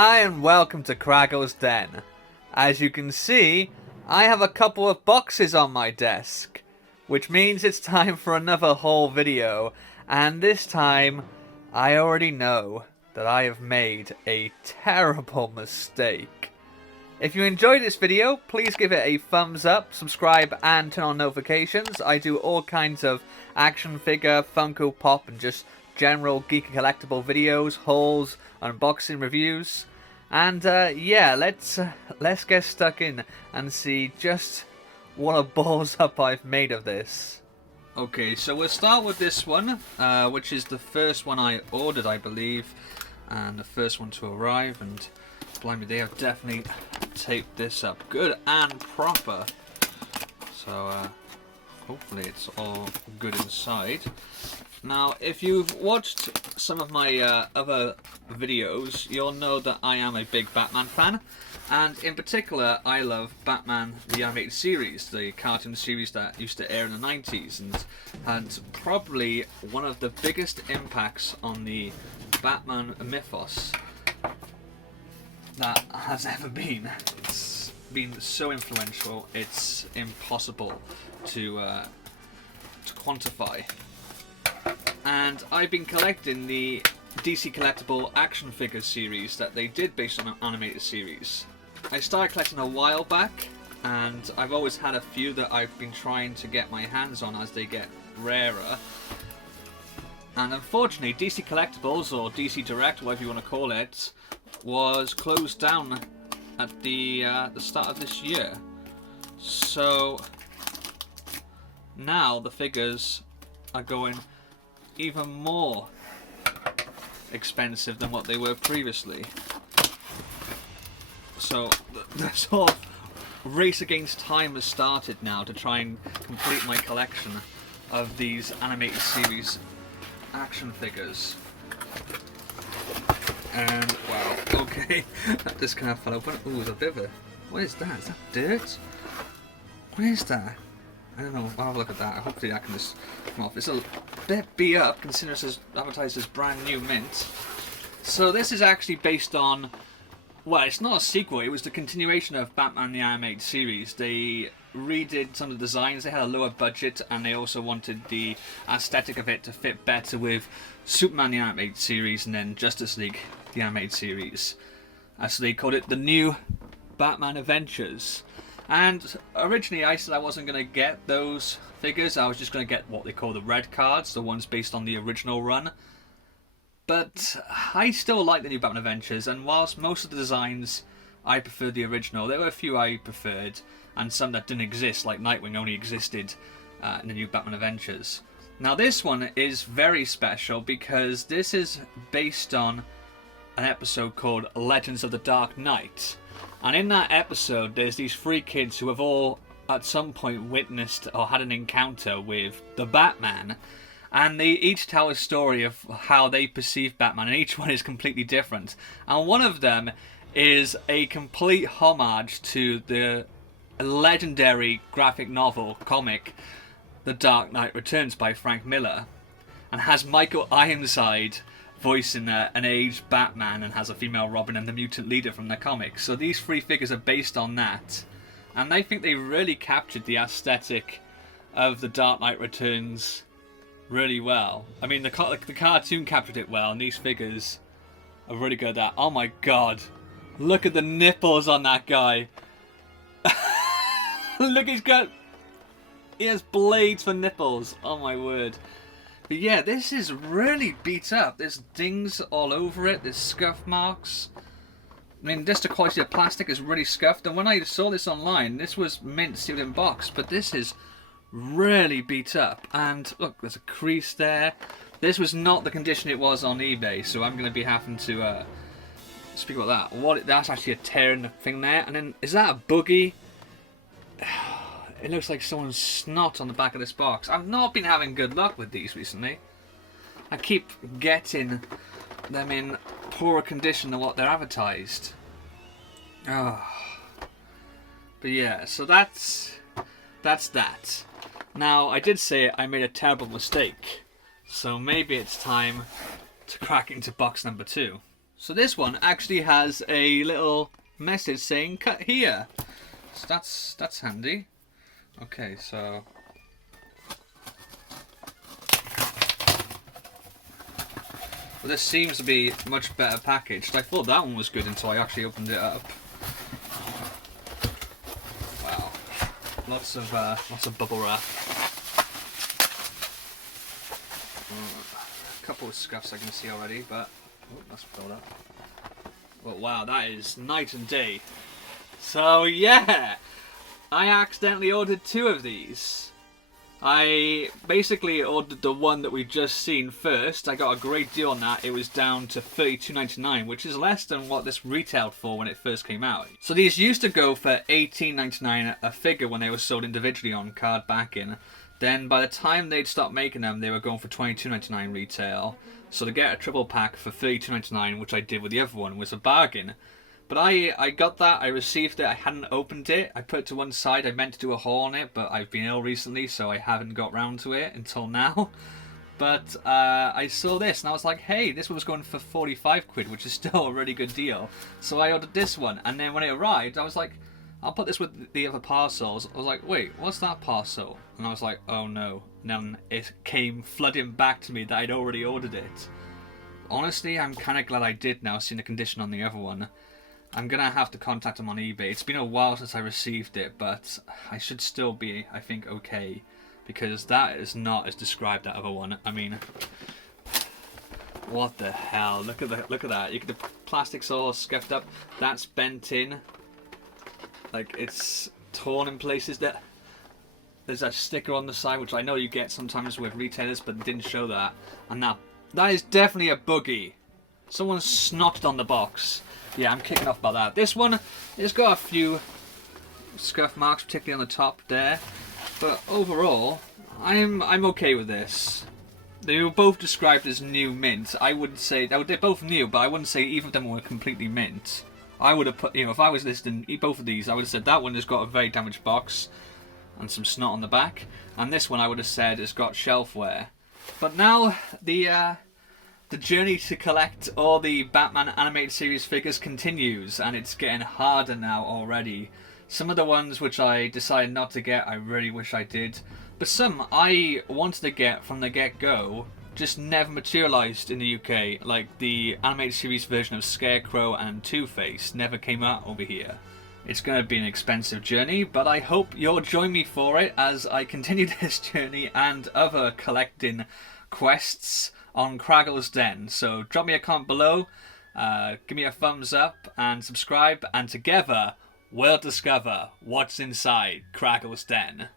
Hi and welcome to Kragle's Den. As you can see, I have a couple of boxes on my desk, which means it's time for another haul video, and this time, I already know that I have made a terrible mistake. If you enjoyed this video, please give it a thumbs up, subscribe and turn on notifications. I do all kinds of action figure, Funko Pop and just general geeky collectible videos, hauls, unboxing reviews. And yeah, let's get stuck in and see just what a balls up I've made of this. Okay, so we'll start with this one, which is the first one I ordered, I believe, and the first one to arrive, and blimey, they have definitely taped this up good and proper. So hopefully it's all good inside. Now, if you've watched some of my other videos, you'll know that I am a big Batman fan, and in particular, I love Batman the Animated Series, the cartoon series that used to air in the 90s, and had probably one of the biggest impacts on the Batman mythos that has ever been. It's been so influential, it's impossible to quantify. And I've been collecting the DC Collectible action figure series that they did based on an animated series. I started collecting a while back, and I've always had a few that I've been trying to get my hands on as they get rarer. And unfortunately, DC Collectibles, or DC Direct, whatever you want to call it, was closed down at the start of this year. So now the figures are going even more expensive than what they were previously. So the sort of race against time has started now to try and complete my collection of these animated series action figures. And wow, okay, that just kind of fell open. Ooh, there's a bit of a... What is that? Is that dirt? What is that? I don't know, I'll have a look at that. Hopefully that can just come off. It's a bit beat up, considering it says advertised as brand new mint. So this is actually based on... Well, it's not a sequel, it was the continuation of Batman the Animated Series. They redid some of the designs, they had a lower budget, and they also wanted the aesthetic of it to fit better with Superman the Animated Series and then Justice League the Animated Series. So they called it the New Batman Adventures. And originally I said I wasn't going to get those figures, I was just going to get what they call the red cards, the ones based on the original run. But I still like the New Batman Adventures, and whilst most of the designs I preferred the original, there were a few I preferred, and some that didn't exist, like Nightwing only existed in the New Batman Adventures. Now this one is very special because this is based on an episode called Legends of the Dark Knight. And in that episode, there's these three kids who have all, at some point, witnessed or had an encounter with the Batman. And they each tell a story of how they perceive Batman, and each one is completely different. And one of them is a complete homage to the legendary graphic novel comic, The Dark Knight Returns by Frank Miller, and has Michael Ironside voicing an aged Batman, and has a female Robin and the Mutant leader from the comics. So these three figures are based on that, and I think they really captured the aesthetic of The Dark Knight Returns really well. I mean, the cartoon captured it well, and these figures are really good at that. Oh my god, look at the nipples on that guy. Look, he has blades for nipples. Oh my word. But yeah, this is really beat up. There's dings all over it. There's scuff marks. I mean, just the quality of plastic is really scuffed. And when I saw this online, this was mint sealed in box. But this is really beat up. And look, there's a crease there. This was not the condition it was on eBay. So I'm going to be having to speak about that. That's actually a tear in the thing there. And then, is that a boogie? It looks like someone's snot on the back of this box. I've not been having good luck with these recently. I keep getting them in poorer condition than what they're advertised. Oh. But yeah, so that's that. Now, I did say I made a terrible mistake. So maybe it's time to crack into box number 2. So this one actually has a little message saying cut here. So that's handy. Okay, so well, this seems to be much better packaged. I thought that one was good until I actually opened it up. Wow, lots of bubble wrap. A couple of scuffs I can see already, but oh, that's filled up. But wow, that is night and day. So yeah, I accidentally ordered 2 of these. I basically ordered the one that we've just seen first. I got a great deal on that. It was down to $32.99, which is less than what this retailed for when it first came out. So these used to go for $18.99 a figure when they were sold individually on card backing. Then by the time they'd stopped making them, they were going for $22.99 retail. So to get a triple pack for $32.99, which I did with the other one, was a bargain. But I got that, I received it, I hadn't opened it, I put it to one side, I meant to do a haul on it, but I've been ill recently, so I haven't got round to it until now. But I saw this, and I was like, hey, this one was going for 45 quid, which is still a really good deal. So I ordered this one, and then when it arrived, I was like, I'll put this with the other parcels. I was like, wait, what's that parcel? And I was like, oh no. And then it came flooding back to me that I'd already ordered it. Honestly, I'm kind of glad I did now, seeing the condition on the other one. I'm going to have to contact them on eBay. It's been a while since I received it, but I should still be, I think, okay. Because that is not as described, that other one. I mean, what the hell? Look at that. You get the plastic's all scuffed up. That's bent in. Like, it's torn in places. There's a sticker on the side, which I know you get sometimes with retailers, but didn't show that. And that is definitely a boogie. Someone snotted on the box. Yeah, I'm kicking off about that. This one, it's got a few scuff marks, particularly on the top there. But overall, I'm okay with this. They were both described as new mint. I wouldn't say they're both new, but I wouldn't say either of them were completely mint. I would have put, if I was listing both of these, I would have said that one has got a very damaged box and some snot on the back, and this one I would have said has got shelf wear. But now the journey to collect all the Batman animated series figures continues, and it's getting harder now already. Some of the ones which I decided not to get, I really wish I did. But some I wanted to get from the get-go, just never materialised in the UK. Like the animated series version of Scarecrow and Two-Face never came out over here. It's going to be an expensive journey, but I hope you'll join me for it as I continue this journey and other collecting quests on Kragle's Den. So drop me a comment below, give me a thumbs up and subscribe, and together we'll discover what's inside Kragle's Den.